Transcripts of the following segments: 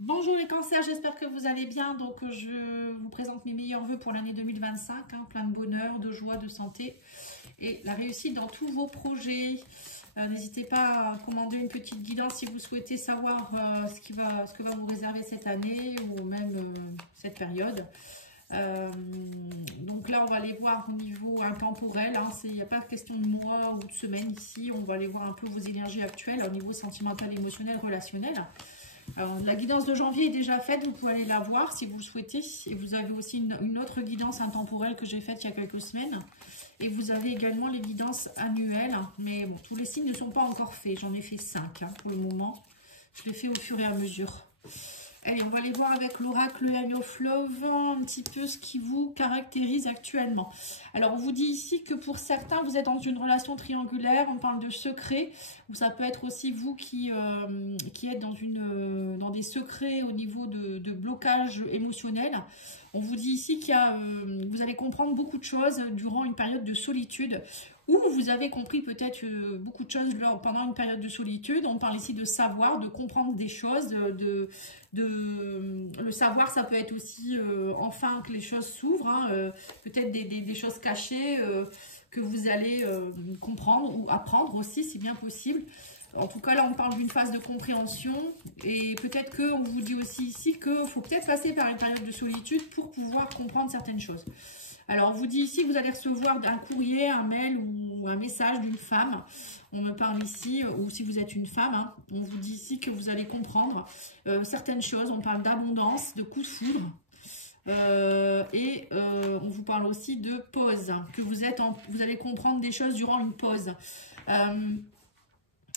Bonjour les cancers, j'espère que vous allez bien. Donc je vous présente mes meilleurs vœux pour l'année 2025, hein, plein de bonheur, de joie, de santé et la réussite dans tous vos projets. N'hésitez pas à commander une petite guidance si vous souhaitez savoir ce que va vous réserver cette année ou même cette période. Donc là on va aller voir au niveau intemporel, hein, il n'y a pas de question de mois ou de semaine ici, on va aller voir un peu vos énergies actuelles au niveau sentimental, émotionnel, relationnel. Alors, la guidance de janvier est déjà faite, vous pouvez aller la voir si vous le souhaitez. Et vous avez aussi une autre guidance intemporelle que j'ai faite il y a quelques semaines. Et vous avez également les guidances annuelles. Mais bon, tous les signes ne sont pas encore faits. J'en ai fait 5 pour le moment. Je les fais au fur et à mesure. Allez, on va aller voir avec l'oracle Line of Love un petit peu ce qui vous caractérise actuellement. Alors, on vous dit ici que pour certains, vous êtes dans une relation triangulaire. On parle de secret. Ou ça peut être aussi vous qui êtes dans des secrets au niveau de blocage émotionnel. On vous dit ici vous allez comprendre beaucoup de choses durant une période de solitude. Ou vous avez compris peut-être beaucoup de choses pendant une période de solitude. On parle ici de savoir, de comprendre des choses, le savoir, ça peut être aussi enfin que les choses s'ouvrent, hein, peut-être des choses cachées que vous allez comprendre ou apprendre aussi, si bien possible. En tout cas, là, on parle d'une phase de compréhension et peut-être qu'on vous dit aussi ici qu'il faut peut-être passer par une période de solitude pour pouvoir comprendre certaines choses. Alors, on vous dit ici que vous allez recevoir un courrier, un mail ou un message d'une femme. On me parle ici, ou si vous êtes une femme, hein, on vous dit ici que vous allez comprendre certaines choses. On parle d'abondance, de coup de foudre. On vous parle aussi de pause, que vous allez comprendre des choses durant une pause.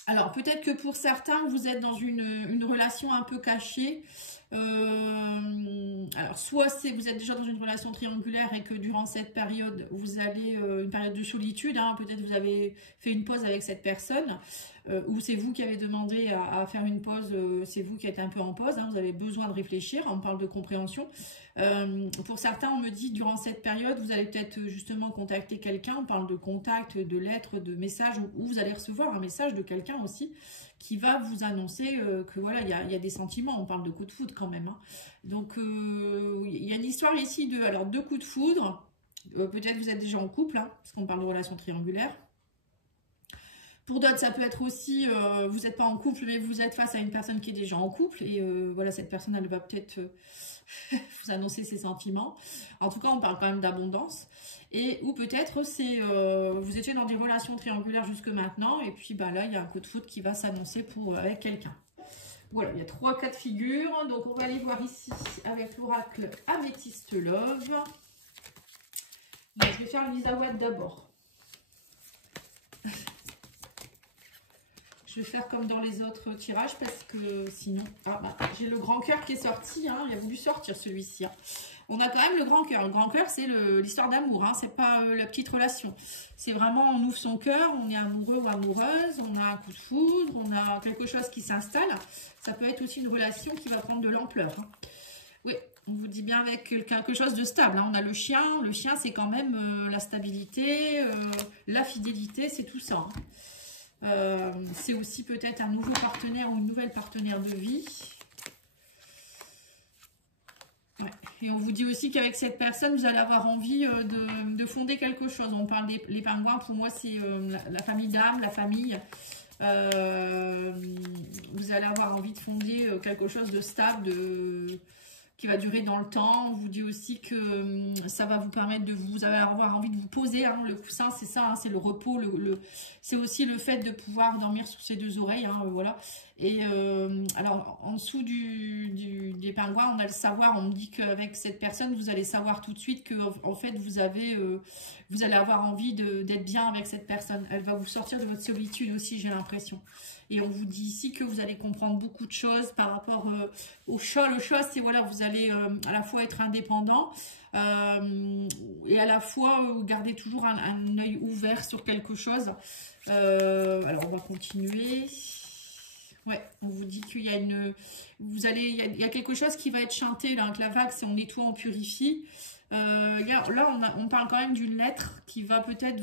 Alors, peut-être que pour certains, vous êtes dans une relation un peu cachée. Alors, soit vous êtes déjà dans une relation triangulaire et que durant cette période, vous allez une période de solitude. Hein, peut-être vous avez fait une pause avec cette personne. Ou c'est vous qui avez demandé à faire une pause. C'est vous qui êtes un peu en pause. Hein, vous avez besoin de réfléchir. On parle de compréhension. Pour certains, on me dit durant cette période, vous allez peut-être justement contacter quelqu'un. On parle de contact, de lettres, de messages, ou vous allez recevoir un message de quelqu'un aussi qui va vous annoncer que voilà, il y a des sentiments. On parle de coups de foudre quand même. Hein. Donc, il y a une histoire ici de coups de foudre. Peut-être vous êtes déjà en couple, hein, parce qu'on parle de relation triangulaire. Pour d'autres, ça peut être aussi, vous n'êtes pas en couple, mais vous êtes face à une personne qui est déjà en couple. Et voilà, cette personne, elle va peut-être vous annoncer ses sentiments. En tout cas, on parle quand même d'abondance. Ou peut-être vous étiez dans des relations triangulaires jusque maintenant. Et puis là, il y a un coup de foudre qui va s'annoncer avec quelqu'un. Voilà, il y a 3 cas de figure. Donc, on va aller voir ici avec l'oracle Amethyst Love. Donc, je vais faire le Wisawat d'abord. Je vais faire comme dans les autres tirages parce que sinon... j'ai le grand cœur qui est sorti. Hein, il a voulu sortir celui-ci. Hein. On a quand même le grand cœur. Le grand cœur, c'est l'histoire d'amour. Hein, c'est pas la petite relation. C'est vraiment, on ouvre son cœur, on est amoureux ou amoureuse, on a un coup de foudre, on a quelque chose qui s'installe. Ça peut être aussi une relation qui va prendre de l'ampleur. Hein. Oui, on vous dit bien avec quelque chose de stable. Hein. On a le chien. Le chien, c'est quand même la stabilité, la fidélité, c'est tout ça. Hein. C'est aussi peut-être un nouveau partenaire ou une nouvelle partenaire de vie. Ouais. Et on vous dit aussi qu'avec cette personne, vous allez avoir envie de fonder quelque chose. On parle des pingouins, pour moi, c'est la famille d'âme, la famille. Vous allez avoir envie de fonder quelque chose de stable, qui va durer dans le temps. On vous dit aussi que ça va vous permettre vous allez avoir envie de vous poser. Hein. Le coussin, c'est ça, hein, c'est le repos. C'est aussi le fait de pouvoir dormir sous ses 2 oreilles. Hein, voilà. Et alors, en dessous des pingouins, on a le savoir. On me dit qu'avec cette personne, vous allez savoir tout de suite que en fait, vous allez avoir envie d'être bien avec cette personne. Elle va vous sortir de votre solitude aussi, j'ai l'impression. Et on vous dit ici que vous allez comprendre beaucoup de choses par rapport au chat. Le chat, c'est voilà, vous allez à la fois être indépendant et à la fois garder toujours un œil ouvert sur quelque chose. Alors, on va continuer. Ouais, on vous dit qu'il y a il y a quelque chose qui va être chanté là, avec la vague, c'est on nettoie, on purifie. Là, on parle quand même d'une lettre qui va peut-être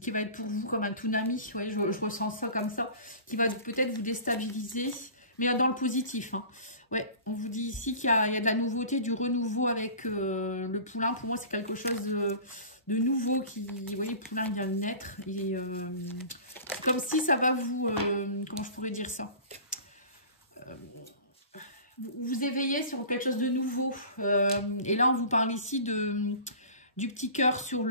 qui va être pour vous comme un tsunami. Ouais, je ressens ça comme ça, qui va peut-être vous déstabiliser. mais dans le positif. Hein. Ouais, on vous dit ici qu'il y a de la nouveauté, du renouveau avec le poulain. Pour moi, c'est quelque chose de nouveau qui, vous voyez, le poulain vient de naître. Et comme si ça va vous, comment je pourrais dire ça, vous éveiller sur quelque chose de nouveau. Et là, on vous parle ici du petit cœur sur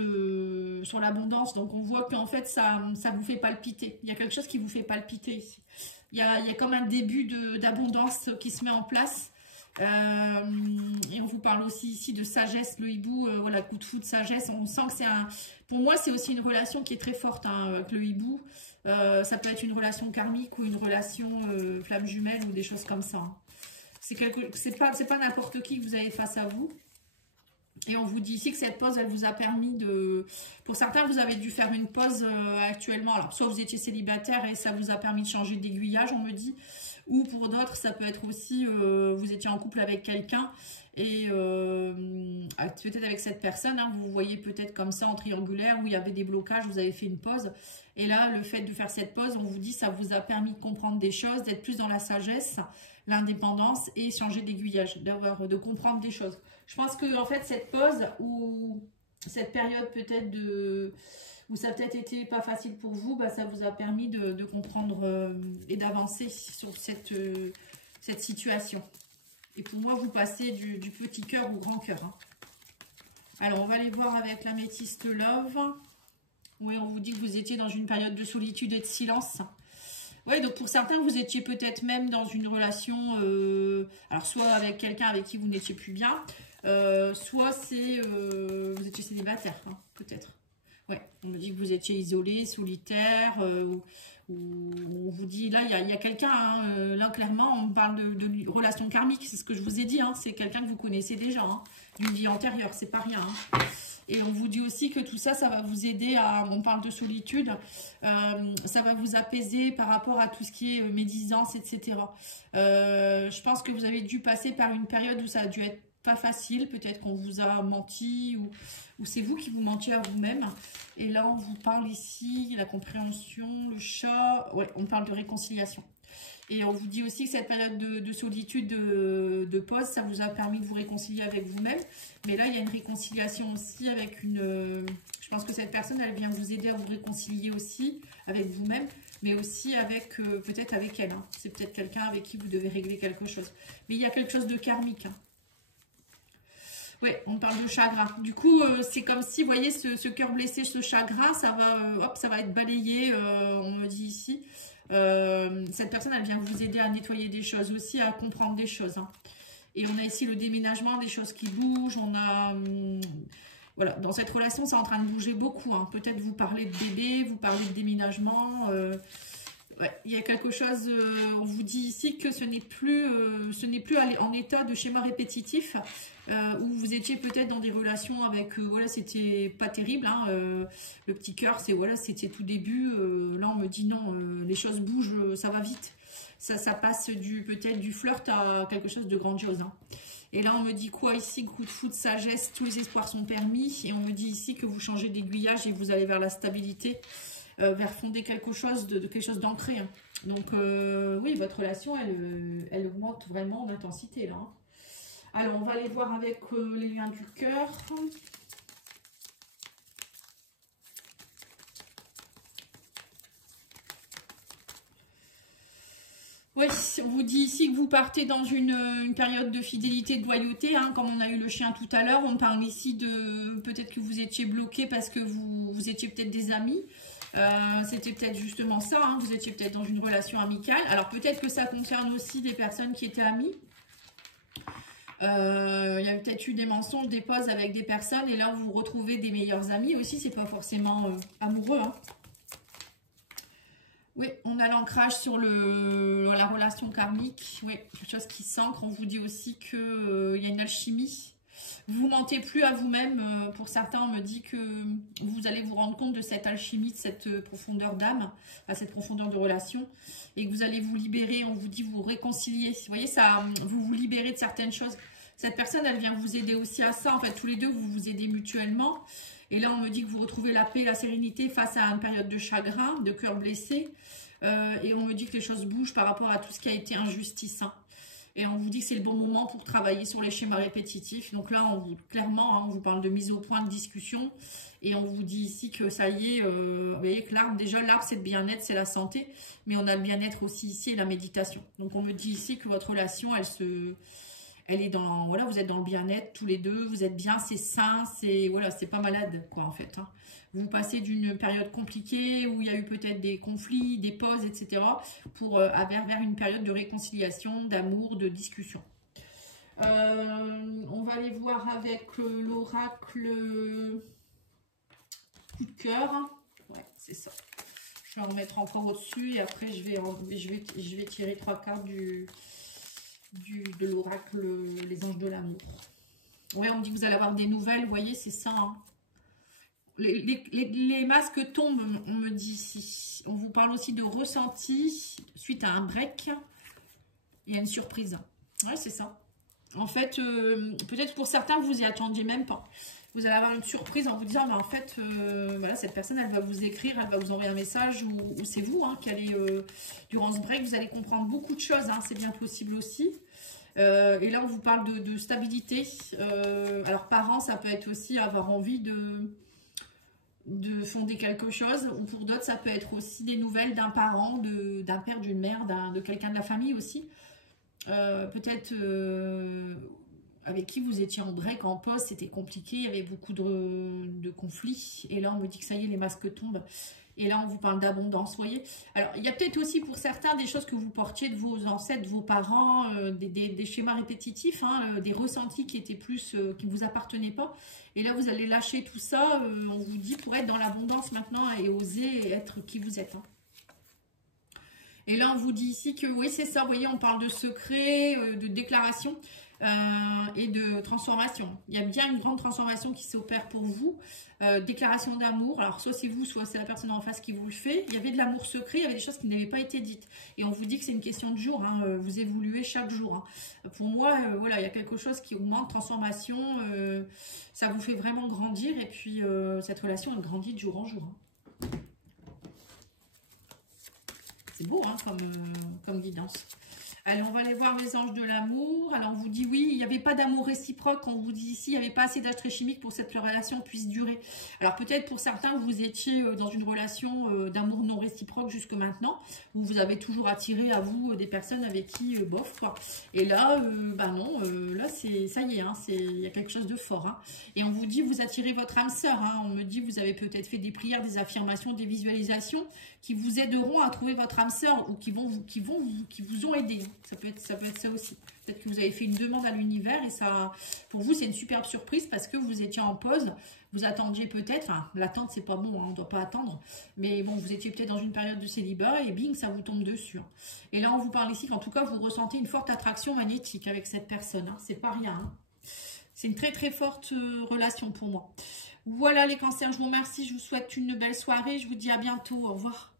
l'abondance. Donc, on voit qu'en fait, ça vous fait palpiter. Il y a quelque chose qui vous fait palpiter ici. Il y a comme un début d'abondance qui se met en place. Et on vous parle aussi ici de sagesse, le hibou, voilà, coup de foudre, sagesse. On sent que c'est un... Pour moi, c'est aussi une relation qui est très forte hein, avec le hibou. Ça peut être une relation karmique ou une relation flamme jumelle ou des choses comme ça. Hein. C'est pas n'importe qui que vous avez face à vous. Et on vous dit ici que cette pause, elle vous a permis de... Pour certains, vous avez dû faire une pause actuellement. Alors, soit vous étiez célibataire et ça vous a permis de changer d'aiguillage, on me dit. Ou pour d'autres, ça peut être aussi, vous étiez en couple avec quelqu'un et peut-être avec cette personne, hein, vous voyez peut-être comme ça en triangulaire où il y avait des blocages, vous avez fait une pause. Et là, le fait de faire cette pause, on vous dit ça vous a permis de comprendre des choses, d'être plus dans la sagesse, l'indépendance et changer d'aiguillage, de comprendre des choses. Je pense que en fait, cette pause ou cette période peut-être où ça a peut-être été pas facile pour vous, bah, ça vous a permis de comprendre et d'avancer sur cette situation. Et pour moi, vous passez du petit cœur au grand cœur. Hein. Alors, on va aller voir avec l'améthyste Love. Oui, on vous dit que vous étiez dans une période de solitude et de silence. Oui, donc pour certains, vous étiez peut-être même dans une relation, alors soit avec quelqu'un avec qui vous n'étiez plus bien, soit vous étiez célibataire, hein, peut-être. Ouais, on me dit que vous étiez isolé, solitaire, ou on vous dit, là, il y a quelqu'un, hein, là, clairement, on parle de relation karmique, c'est ce que je vous ai dit, hein, c'est quelqu'un que vous connaissez déjà, hein, d'une vie antérieure, c'est pas rien. Hein. Et on vous dit aussi que tout ça, ça va vous aider à, on parle de solitude, ça va vous apaiser par rapport à tout ce qui est médisance, etc. Je pense que vous avez dû passer par une période où ça a dû être pas facile, peut-être qu'on vous a menti ou c'est vous qui vous mentiez à vous-même. Et là, on vous parle ici, la compréhension, le chat, ouais, on parle de réconciliation. Et on vous dit aussi que cette période de solitude, de pause, ça vous a permis de vous réconcilier avec vous-même. Mais là, il y a une réconciliation aussi avec une... je pense que cette personne, elle vient vous aider à vous réconcilier aussi avec vous-même, mais aussi avec peut-être avec elle. Hein. C'est peut-être quelqu'un avec qui vous devez régler quelque chose. Mais il y a quelque chose de karmique. Hein. Oui, on parle de chagrin. Du coup, c'est comme si, vous voyez, ce cœur blessé, ce chagrin, ça va être balayé, on me dit ici. Cette personne, elle vient vous aider à nettoyer des choses aussi, à comprendre des choses. Hein. Et on a ici le déménagement, des choses qui bougent. On a... voilà, dans cette relation, c'est en train de bouger beaucoup. Hein. Peut-être vous parlez de bébé, vous parlez de déménagement. Ouais, il y a quelque chose, on vous dit ici que ce n'est plus en état de schéma répétitif, où vous étiez peut-être dans des relations avec, voilà, c'était pas terrible, hein, le petit cœur, voilà, c'était tout début, là on me dit non, les choses bougent, ça va vite, ça passe peut-être du flirt à quelque chose de grandiose. Hein. Et là on me dit quoi ici, coup de foudre, sagesse, tous les espoirs sont permis, et on me dit ici que vous changez d'aiguillage et vous allez vers la stabilité. Vers fonder quelque chose d'ancré. Hein. Donc, oui, votre relation, elle augmente vraiment en intensité, là. Hein. Alors, on va aller voir avec les liens du cœur. Oui, on vous dit ici que vous partez dans une période de fidélité, de loyauté, hein, comme on a eu le chien tout à l'heure. On parle ici de peut-être que vous étiez bloqué parce que vous étiez peut-être des amis. C'était peut-être justement ça, hein, vous étiez peut-être dans une relation amicale. Alors peut-être que ça concerne aussi des personnes qui étaient amies. Il y a peut-être eu des mensonges, des pauses avec des personnes et là vous retrouvez des meilleurs amis aussi, c'est pas forcément amoureux. Hein. Oui, on a l'ancrage sur la relation karmique, oui, quelque chose qui s'ancre. On vous dit aussi qu'il y a une alchimie. Vous mentez plus à vous-même. Pour certains, on me dit que vous allez vous rendre compte de cette alchimie, de cette profondeur d'âme, cette profondeur de relation, et que vous allez vous libérer. On vous dit vous réconcilier. Vous voyez, ça, vous vous libérez de certaines choses. Cette personne, elle vient vous aider aussi à ça. En fait, tous les deux, vous vous aidez mutuellement. Et là, on me dit que vous retrouvez la paix, la sérénité face à une période de chagrin, de cœur blessé. Et on me dit que les choses bougent par rapport à tout ce qui a été injustice. Hein. Et on vous dit que c'est le bon moment pour travailler sur les schémas répétitifs. Donc là, clairement, hein, on vous parle de mise au point, de discussion. Et on vous dit ici que ça y est, vous voyez que l'arbre, déjà, l'arbre, c'est le bien-être, c'est la santé. Mais on a le bien-être aussi ici et la méditation. Donc on me dit ici que votre relation, elle est dans, voilà, vous êtes dans le bien-être tous les deux. Vous êtes bien, c'est sain, c'est, voilà, c'est pas malade, quoi, en fait. Hein. Vous passez d'une période compliquée où il y a eu peut-être des conflits, des pauses, etc. pour vers une période de réconciliation, d'amour, de discussion. On va aller voir avec l'oracle coup de cœur. Ouais, c'est ça. Je vais en mettre encore au-dessus et après je vais tirer 3 cartes de l'oracle les anges de l'amour. Ouais, on me dit que vous allez avoir des nouvelles, vous voyez, c'est ça. Hein. Les masques tombent, on me dit ici. On vous parle aussi de ressenti suite à un break. Il y a une surprise. Ouais, c'est ça. En fait, peut-être pour certains, vous y attendiez même pas. Vous allez avoir une surprise en vous disant, mais en fait, voilà, cette personne, elle va vous écrire, elle va vous envoyer un message, ou c'est vous qui allez, durant ce break, vous allez comprendre beaucoup de choses. Hein, c'est bien possible aussi. Et là, on vous parle de stabilité. Alors, parents, ça peut être aussi avoir envie de fonder quelque chose, ou pour d'autres ça peut être aussi des nouvelles d'un parent, d'un père, d'une mère, de quelqu'un de la famille aussi, peut-être avec qui vous étiez en break, en pause, c'était compliqué, il y avait beaucoup de conflits, et là on me dit que ça y est, les masques tombent, et là on vous parle d'abondance, vous voyez. Alors il y a peut-être aussi pour certains des choses que vous portiez de vos ancêtres, de vos parents, des schémas répétitifs, hein, des ressentis qui étaient plus, qui ne vous appartenaient pas, et là vous allez lâcher tout ça, on vous dit pour être dans l'abondance maintenant et oser être qui vous êtes. Hein. Et là on vous dit ici que oui c'est ça, vous voyez, on parle de secret, de déclaration. Et de transformation. Il y a bien une grande transformation qui s'opère pour vous. Déclaration d'amour. Alors, soit c'est vous, soit c'est la personne en face qui vous le fait. Il y avait de l'amour secret, il y avait des choses qui n'avaient pas été dites. Et on vous dit que c'est une question de jour. Hein, vous évoluez chaque jour. Hein. Pour moi, voilà, il y a quelque chose qui augmente, transformation. Ça vous fait vraiment grandir. Et puis, cette relation, elle grandit de jour en jour. Hein. C'est beau hein, comme guidance. Allez, on va aller voir les anges de l'amour. Alors, on vous dit oui, il n'y avait pas d'amour réciproque. On vous dit ici, il n'y avait pas assez d'astres chimiques pour que cette relation puisse durer. Alors, peut-être pour certains, vous étiez dans une relation d'amour non réciproque jusque maintenant, où vous avez toujours attiré à vous des personnes avec qui, bof, quoi. Et là, bah non, là, ça y est, hein, il y a quelque chose de fort. Hein. Et on vous dit, vous attirez votre âme sœur. Hein. On me dit, vous avez peut-être fait des prières, des affirmations, des visualisations qui vous aideront à trouver votre âme sœur ou qui vous ont aidé. Ça peut être ça aussi. Peut-être que vous avez fait une demande à l'univers et ça, pour vous, c'est une superbe surprise parce que vous étiez en pause. Vous attendiez peut-être, enfin, l'attente, c'est pas bon, hein, on ne doit pas attendre. Mais bon, vous étiez peut-être dans une période de célibat et bing, ça vous tombe dessus. Hein. Et là, on vous parle ici qu'en tout cas, vous ressentez une forte attraction magnétique avec cette personne. Hein. C'est pas rien. Hein. C'est une très très forte relation pour moi. Voilà les cancers, je vous remercie. Je vous souhaite une belle soirée. Je vous dis à bientôt. Au revoir.